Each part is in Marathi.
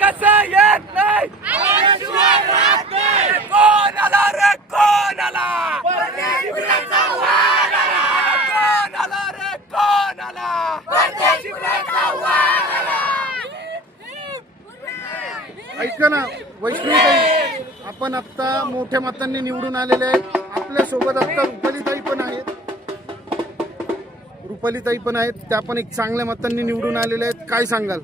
कसं येत नाही कोण आला रे कोण आला कोण आला रे कोण आला ऐका ना वैष्णवीताई, आपण आता मोठ्या मतांनी निवडून आलेले आहेत. आपल्या सोबत आता रुपालीताई पण आहेत. रुपालीताई पण आहेत, त्या पण एक चांगल्या मतांनी निवडून आलेल्या आहेत. काय सांगाल?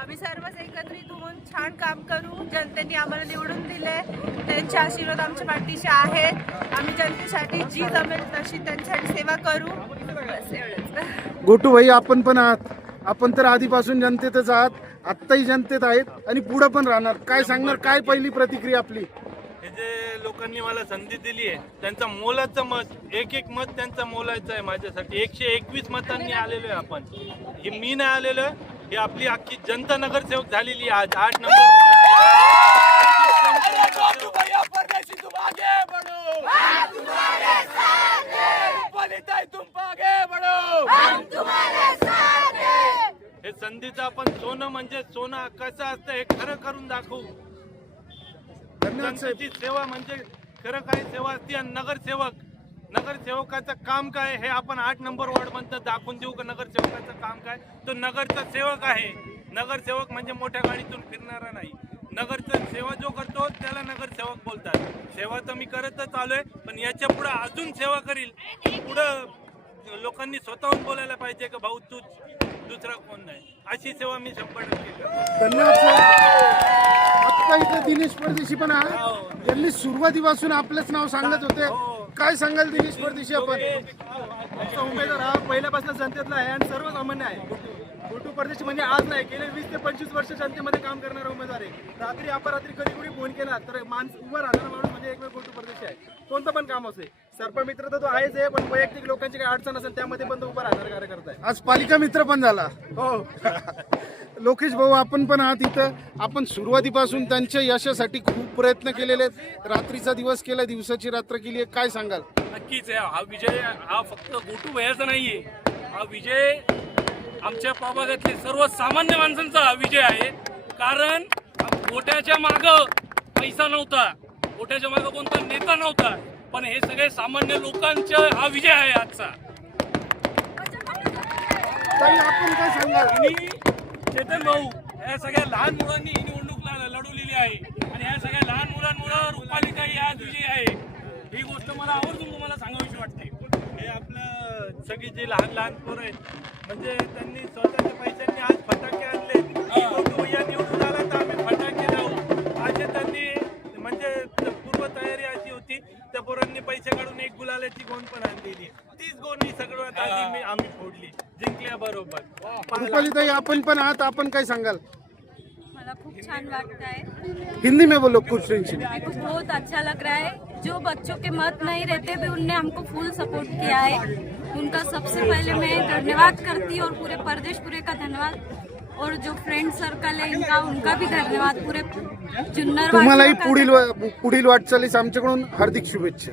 आम्ही सर्वच एकत्रित होऊन छान काम करू. जनतेने आम्हाला निवडून दिले, त्यांचे आशीर्वाद आमच्या पाठीशी आहेत. आम्ही जनतेसाठी जी जमेल तशी त्यांच्यासाठी सेवा करू. बस एवढंच. गोटू भाई, आपण पण आहात. आपण तर आधीपासून जनतेतच आहात, आत्ताही जनतेत आहेत आणि पुढे पण राहणार. काय सांगणार? काय पहिली प्रतिक्रिया आपली? हे जे लोकांनी मला संधी दिली आहे त्यांचं मोलाचं मत, एक एक मत त्यांचं मोलाचं आहे माझ्यासाठी. 121 मतांनी आलेलो आहे आपण. हे मी नाही आलेलो आहे, ही आपली अख्खी जनता नगरसेवक झालेली आहे. आज 8 नंबर भैया परदेशी तुम आगे बढ़ो हम तुम्हारे साथ हैं रुपालीताई तुम आगे बढ़ो हम तुम्हारे साथ हैं. हे संधीचं आपण सोनं म्हणजे सोनं कसं असतं हे खरं करून दाखवू. धन्यवाद साहेब. जनतेची सेवा म्हणजे खरं काय सेवा असते. आणि नगरसेवकाचं काम काय हे आपण 8 नंबर वॉर्ड मध्ये दाखवून देऊ का नगरसेवकाचं काम काय. तो नगरचा सेवक आहे. नगरसेवक म्हणजे मोठ्या गाडीतून फिरणारा नाही. नगरचा सेवा जो करतो त्याला नगरसेवक बोलतात. सेवा तर मी करतच आलोय, पण याच्या पुढे अजून सेवा करील. पुढं लोकांनी स्वतःहून बोलायला पाहिजे की भाऊ तू दुसरा कोण नाही. अशी सेवा मी 100% करतो. धन्यवाद साहेब. आता इथे दिनेश परदेशी पण आहे. यांनी सुरुवातीपासून आपलंच नाव सांगत होते. काय सांगाल दिनेश परदेशी? आपण आमचा उमेदवार हा पहिल्यापासून जनतेतला आहे आणि सर्वसामान्य आहे. गोटू परदेशी म्हणजे आज नाही, गेले 20 ते 25 वर्ष जनतेमध्ये काम करणारा उमेदवार आहे. रात्री अपरात्री कधी कोणी फोन केला तर उभा राहणारा माणूस म्हणजे एक गोटू परदेशी आहे. कोणतं पण काम असेल. सरपंच मित्र तर तो आहेच आहे, पण वैयक्तिक लोकांची काही अडचण असेल त्यामध्ये पण तो उभा राहणारा कार्यकर्ता आहे. आज पालिका मित्र पण झाला. हो. लोकेश भाऊ, आपण पण आहात इथं. आपण सुरुवातीपासून त्यांच्या यशासाठी खूप प्रयत्न केलेले आहेत. रात्रीचा दिवस केला, दिवसाची रात्र केली आहे. काय सांगाल? नक्कीच आहे. हा विजय हा फक्त गोटू भैयाचा नाहीये. हा विजय आमच्या प्रभागातले सर्व सामान्य माणसांचा हा विजय आहे. कारण गोट्याच्या मागं पैसा नव्हता, गोट्याच्या मागं कोणता नेता नव्हता, पण हे सगळे सामान्य लोकांचा हा विजय आहे आजचा. ताई, आपण काय सांगाल? आणि चेतन भाऊ या सगळ्या लहान मुलांनी ही निवडणूक लढवलेली आहे आणि या सगळ्या लहान मुलांमुळे रुपालीताई आज विजय आहे. ही गोष्ट मला आवर्जून तुम्हाला सांगावीशी वाटते. हे आपलं सगळी जी लहान लहान पोरं आहेत म्हणजे त्यांनी स्वतःच्या पैशांनी आज फटाके आणले. गोटू भैया निवडून आला तर आम्ही फटाके लावू असे त्यांनी म्हणजे पूर्व तयारी अशी होती. त्या पोरांनी पैसे काढून एक गुलालाची गोण पण आणलेली. तीच गोणी सगळ्यात आधी आम्ही फोडली जिंकल्या बरोबर. रुपालीताई, आपण पण आहात. आपण काय सांगाल? मला खूप छान वाटत आहे. हिंदी में बोलो कुछ फ्रेंडशिप. मेरे को बहुत अच्छा लग रहा है. जो बच्चों के मत नहीं रहते भी उनने हमको फुल सपोर्ट किया है. उनका सबसे पहले मैं धन्यवाद करती हूँ और पूरे प्रदेश पूरे का धन्यवाद. और जो फ्रेंड सर्कल है इनका उनका भी धन्यवाद. पूरे जुन्नर तुम्हालाही पुढील वाटचालीस आमच्याकडून हार्दिक शुभेच्छा.